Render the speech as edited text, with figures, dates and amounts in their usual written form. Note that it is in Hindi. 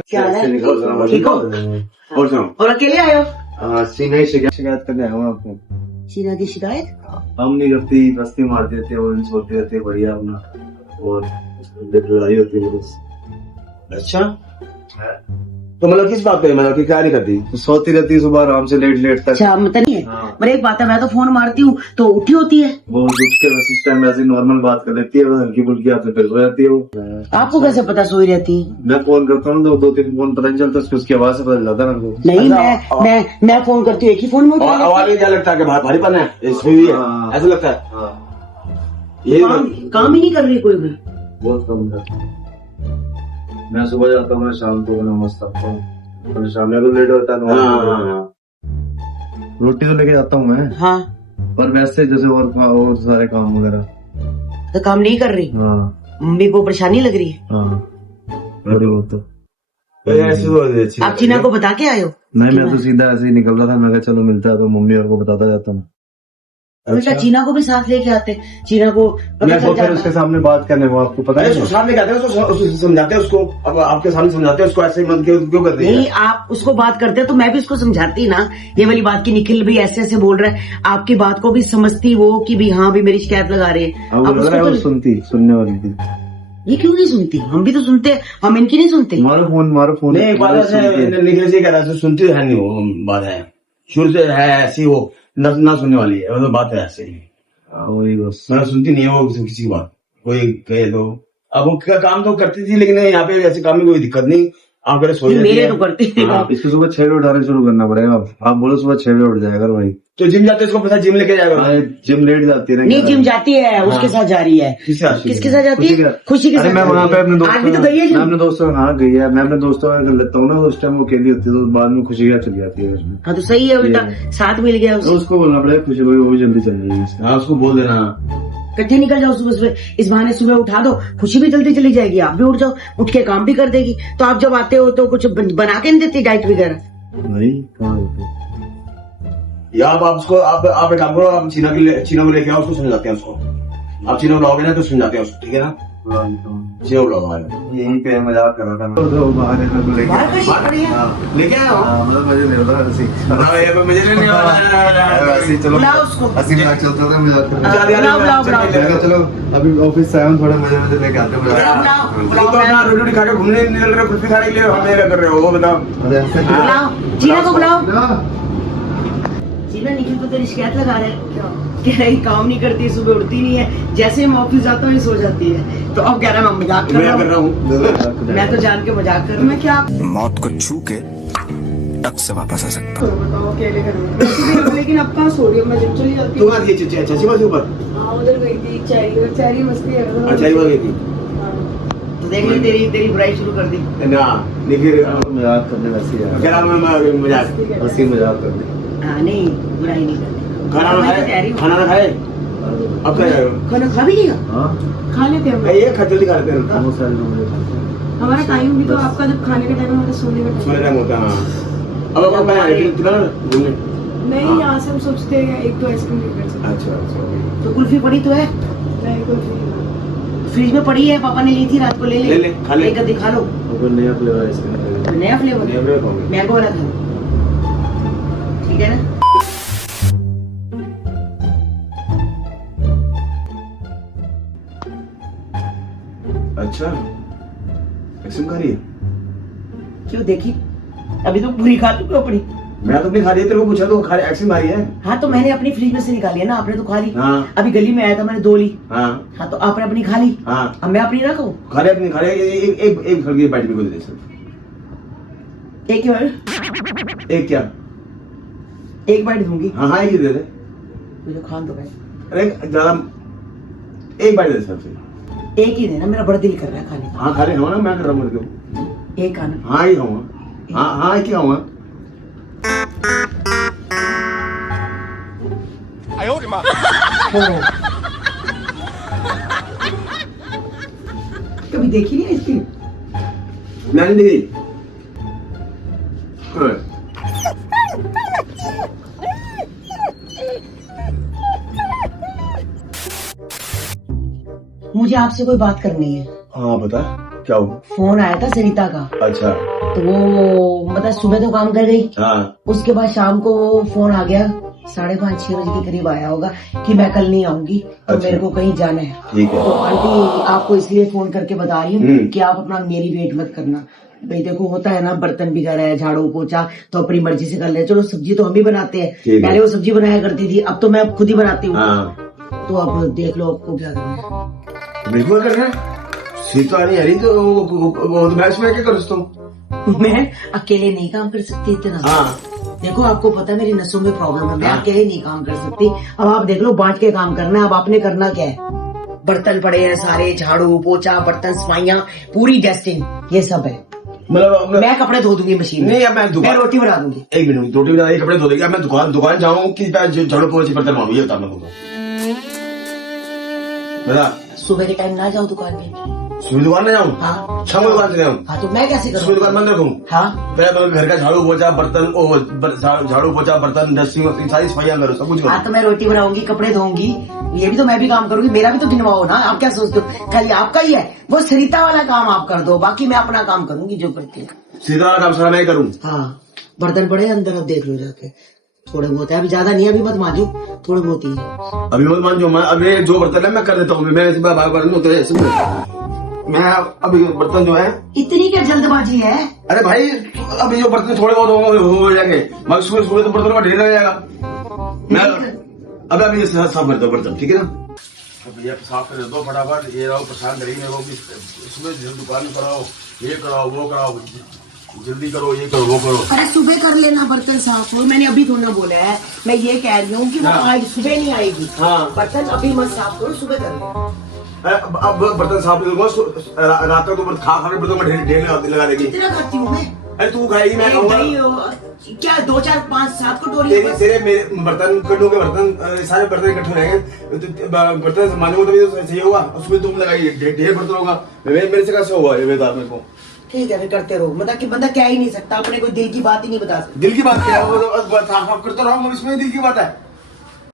क्या हाल है? ठीक हो? और सुनो। और अकेले आए हो? हाँ, सीना शिकायत करने आया हूँ आपको। सीना की शिकायत? हम नहीं करती, बस्ती मार देते और सोते रहते बढ़िया अपना, और लड़ाई होती है बस। अच्छा, तो मतलब किस बात पे, मतलब कि क्या नहीं करती? तो सोती रहती सुबह आराम से लेट तक। अच्छा, मतलब नहीं है। हाँ। पर एक बात है, मैं तो फोन मारती हूँ तो उठी होती है। वो उठ के बस उस टाइम ऐसे नॉर्मल बात कर लेती है, बस हल्की फुल्की आपसे फिर सो जाती है वो। आपको कैसे पता सोई रहती है? मैं फोन करता हूँ तो 2-3 फोन पता नहीं चलता, उसकी आवाज से पता चलता है मेरे को। नहीं, अच्छा, मैं फोन करती हूँ, एक ही फोन में उठा लेती हूँ। आवाज में क्या लगता है कि भारीपन है, सोई हुई है, हाँ। ऐसा लगता है? हाँ, ये काम ही नहीं कर रही कोई भी। बहुत कम है। मैं सुबह जाता हूँ, मैं शाम को मस्त आता हूँ, और शाम में तो लेट होता है। हाँ। रोटी तो लेके जाता हूँ मैं, हाँ, पर वैसे जैसे और सारे काम वगैरह। तो काम नहीं कर रही? हाँ मम्मी को परेशानी लग रही है? हाँ, थोड़ी बहुत तो। ऐसे आप चीना को बता के आए हो? नहीं, मैं तो सीधा ऐसे ही निकल रहा था, मैं कहा चलो मिलता है तो मम्मी और को बताता जाता हूँ। बेटा, चीना को भी साथ लेके आते, चीना को पता मैं चल फिर उसके जाता। सामने बात करने वो आपको पता अरे है। उसको सामने कहते हैं, उसको समझाते हैं उसको, अब आपके सामने समझाते हैं उसको, ऐसे मत क्यों करते हैं? नहीं, आप उसको बात करते तो मैं भी उसको समझाती ना, ये वाली बात की निखिल भी ऐसे ऐसे बोल रहा है, आपकी बात को भी समझती वो कि भी हाँ भी मेरी शिकायत लगा रही है। अब अब लग रहा है उसको वो तो सुनती, सुनने वाली थी। ये क्यों नहीं सुनती? हम भी तो सुनते हैं, हम इनकी नहीं सुनते। मारो फोन नहीं, बात ऐसे निखिल जी कह रहा है, सुनती है नहीं वो, बात है शुरू से है ऐसी, वो ना सुनने वाली है, वो बात है ऐसे ही। वही बस। मतलब सुनती नहीं है वो किसी की बात, कोई कहे तो। अब वो काम तो करती थी, लेकिन यहाँ पे ऐसे काम में कोई दिक्कत नहीं, आप अगर सोई रहती मेरे है। तो करती है। हाँ। इसको सुबह 6 बजे उठाने शुरू करना पड़ेगा। आप बोलो सुबह 6 बजे उठ जाएगा भाई। तो जिम जाते इसको पता, जिम लेके जाएगा? जिम लेट जाती है ना। नहीं, जिम जाती है, उसके साथ जा रही है। किसके साथ जाती है? खुशी के अरे साथ। मैं वहाँ पे अपने आज भी तो गई है मैं जिम। अपने दोस्तों हाँ गई है, मैं अपने दोस्तों का कर लेता हूँ ना, उस टाइम वो अकेली होती है तो बाद में खुशी क्या चली जाती है उसमें। हाँ तो सही है बेटा, साथ मिल गया तो उसको बोलना पड़ेगा खुशी को, वो भी जल्दी चल जाएगी। हाँ, उसको बोल देना इकट्ठे निकल जाओ सुबह सुबह, इस बहाने सुबह उठा दो, खुशी भी जल्दी चली जाएगी, आप भी उठ जाओ, उठ के काम भी कर देगी। तो आप जब आते हो तो कुछ बना के नहीं देती डाइट वगैरह? नहीं, कहाँ होती। या आप उसको, आप एक काम करो, आप चीना को लेके आओ, उसको समझाते हैं उसको। आप चीना बुलाओगे ना तो समझाते हैं उसको, ठीक है ना? चीना बुलाओ, यहीं पे मजाक कर रहा था मैं। तो बाहर है तो लेके बाहर खड़ी है? लेके आया हो? मतलब मजे नहीं होता ऐसे ही। मुझे नहीं ऐसे ही चलो, बुलाओ उसको। हंसी मजाक चलता था, मजाक करते थे। बुलाओ। मैंने कहा चलो अभी ऑफिस से आया हूँ, थोड़ा मजे लेके आते हैं तो अपना रोटी रोटी खा के घूमने निकल रहे हो, कुल्फी खाने के लिए, हम क्या कर रहे हो वो बताओ। बुलाओ चीना को, बुलाओ। मजाक। चीना, निखिल तो तेरी शिकायत लगा रहे हैं, कह रही काम नहीं करती, सुबह उठती नहीं है, जैसे हम ऑफिस जाता हूँ ये सो जाती है। तो अब कह रहा है मैं मजाक कर रहा हूँ। मैं तो जान के मजाक कर रहा हूँ। मैं क्या मौत को छू के टक से वापस आ सकता हूँ। बताओ, अकेले घर में। लेकिन अब कहाँ सो रही हूँ, मैं जिम चली जाती तू हूँ। कहाँ थी? चाची बाजी ऊपर? हाँ, उधर गई थी, चारी मस्ती कर रहा था। अच्छा, ही गई थी। तो देख ली, तेरी बुराई शुरू कर दी। ना लेकिन मजाक करने वैसे यार, कह रहा हूँ मैं मजाक। हंसी मजाक करने। हाँ नहीं, बुराई नहीं करती। खाना मैं तो कह खाए, रही हूँ। खाना ना खाए, अब क्या करो? खाना खा भी लिया? हाँ, खा लेते हम। ये खजूर खा लेते हैं, बहुत सारे लोग हैं। हमारा टाइम भी तो आपका जब खाने का टाइम हमारा सोने का सोने टाइम होता है। हाँ, अब अपन कहाँ आए? कितना घूमने? नहीं, यहाँ से हम सोचते हैं एक तो आइसक्रीम लेकर चलते अच्छा अच्छा, तो कुल्फी पड़ी तो है, हैं। नहीं, कोई नहीं। फ्रिज में पड़ी है, पापा ने ली थी रात को, ले ले, खा ले। एक दिखा लो। और कोई नया फ्लेवर आइसक्रीम है। नया फ्लेवर, ये ब्रेक हो गया। मैंगो वाला था, ठीक है ना? अच्छा, आइसक्रीम खा रही है? क्यों, देखी? अभी तो पूरी खा चुकी हो अपनी। मैं तो अपनी खा रही है, तेरे को पूछा तो खा आइसक्रीम खा रही है? हाँ तो मैंने अपनी फ्रिज में से निकाली है ना, आपने तो खा ली। हाँ अभी गली में आया था, मैंने 2 ली। हाँ हाँ तो आपने अपनी खा ली, हाँ, अब मैं अपनी ना खाऊं? खा रही अपनी, खा रही है। एक हल्की बाइट मेरे को दे दे सिर्फ। एक ही बार, एक क्या? एक बाइट दूंगी। हाँ हाँ, एक ही दे दे। मुझे खान दो भाई, अरे ज्यादा, एक बाइट दे सिर्फ। एक ही देना, मेरा बड़ा दिल कर रहा है खाने का। हाँ खा रहे हो ना, मैं कर रहा हूँ मेरे को। एक खाना। हाँ ही खाऊंगा, हाँ हाँ एक ही खाऊंगा। कभी देखी नहीं आइसक्रीम? मैंने नहीं दी। हाँ। मुझे आपसे कोई बात करनी है। हाँ बता। क्या हुआ? फोन आया था सरिता का, अच्छा। तो वो मतलब सुबह तो काम कर गई, हाँ उसके बाद शाम को फोन आ गया 5:30-6 बजे के करीब आया होगा कि मैं कल नहीं आऊंगी, तो अच्छा। मेरे को कहीं जाना है। ठीक है। तो आंटी आपको इसलिए फोन करके बता रही हूँ हम्म। कि आप अपना मेरी वेट मत करना। भाई देखो होता है ना, बर्तन बिगाड़ा है, झाड़ू पोछा तो अपनी मर्जी से कर ले, चलो सब्जी तो हम ही बनाते हैं, ठीक है। पहले वो सब्जी बनाया करती थी, अब तो मैं खुद ही बनाती हूँ। हाँ तो अब देख लो आपको क्या करना है। बिल्कुल कर रहा है। सीता नहीं आ रही तो वो मैं इसमें क्या कर सकता हूँ? मैं अकेले नहीं काम कर सकती इतना। हाँ देखो आपको पता है मेरी नसों में प्रॉब्लम है, मैं हाँ। अकेले नहीं काम कर सकती। अब आप देख लो बांट के काम करना है। अब आपने करना क्या है, बर्तन पड़े हैं सारे, झाड़ू पोछा बर्तन सफाइयाँ पूरी डस्टिंग ये सब है। मतलब मैं कपड़े धो दूंगी मशीन में, नहीं अब मैं मैं दुकान रोटी बना दूंगी। एक मिनट रोटी बना एक कपड़े धो देगी। अब मैं दुकान जाऊँ कि झाड़ू पोछे बर्तन बनाऊँ, ये बता मैं तुमको। बता सुबह के टाइम ना जाओ दुकान पे। सुबह दुकान में जाऊँ? हाँ शाम को दुकान चले जाऊँ? हाँ तो मैं कैसे सुबह करूँ? दुकान बंद रखूँ? हाँ पहले तो घर का झाड़ू पोछा बर्तन झाड़ू पोछा बर्तन डस्टिंग सारी सफाइयाँ करो, सब कुछ हाँ करो। तो मैं रोटी बनाऊंगी कपड़े धोऊंगी, ये भी तो मैं भी काम करूंगी, मेरा भी तो गिनवाओ ना। आप क्या सोचते हो खाली आपका ही है? वो सरिता वाला काम आप कर दो, बाकी मैं अपना काम करूंगी जो करती हूँ। सीधा वाला काम सारा मैं ही करूँ? हाँ बर्तन पड़े अंदर, अब देख लो जाके, थोड़े बहुत है, अभी ज्यादा नहीं है, अभी मत मांझो, थोड़े बहुत ही है। अभी मत मान जो मैं अभी जो बर्तन है मैं कर देता हूँ। मैं मैं अभी बर्तन जो है इतनी क्या जल्दबाजी है? अरे भाई अभी जो बर्तन थोड़े बहुत हो जाएंगे, मगर सुबह तो बर्तनों का ढेर लग जाएगा। मैं अभी साफ करता हूँ बर्तन, ठीक है ना? भैया साफ कर दो फटाफट। ये रहो परेशान करेगी मेरे को कि सुबह दुकान कराओ, ये कराओ वो कराओ, जल्दी करो, ये करो वो करो। अरे सुबह कर लेना बर्तन साफ, और मैंने अभी थोड़ा बोला है, मैं ये कह रही हूँ कि वो हाँ। आज सुबह नहीं आएगी। हाँ। बर्तन अभी मत साफ करो, सुबह कर लेना। अब बर्तन साफ नहीं करूंगा, रात तक तो खा खा के बर्तन में ढेर लगा देगी। कितना करती हूँ मैं? अरे तू खाएगी मैं खाऊंगा। क्या 2 4 5 7 कटोरी? तेरे मेरे बर्तन कटोगे, बर्तन सारे बर्तन इकट्ठे रहेंगे, बर्तन मांझोगे तभी तो सही होगा। उसमें तुम लगाइए ढेर बर्तन होगा, मेरे से कैसे होगा? ये बता मेरे को। ठीक है फिर करते रहो, मतलब कि बंदा क्या ही नहीं सकता, अपने कोई दिल की बात ही नहीं बता सकता। दिल की बात क्या है? वो तो साफ करते रहो, इसमें दिल की बात है।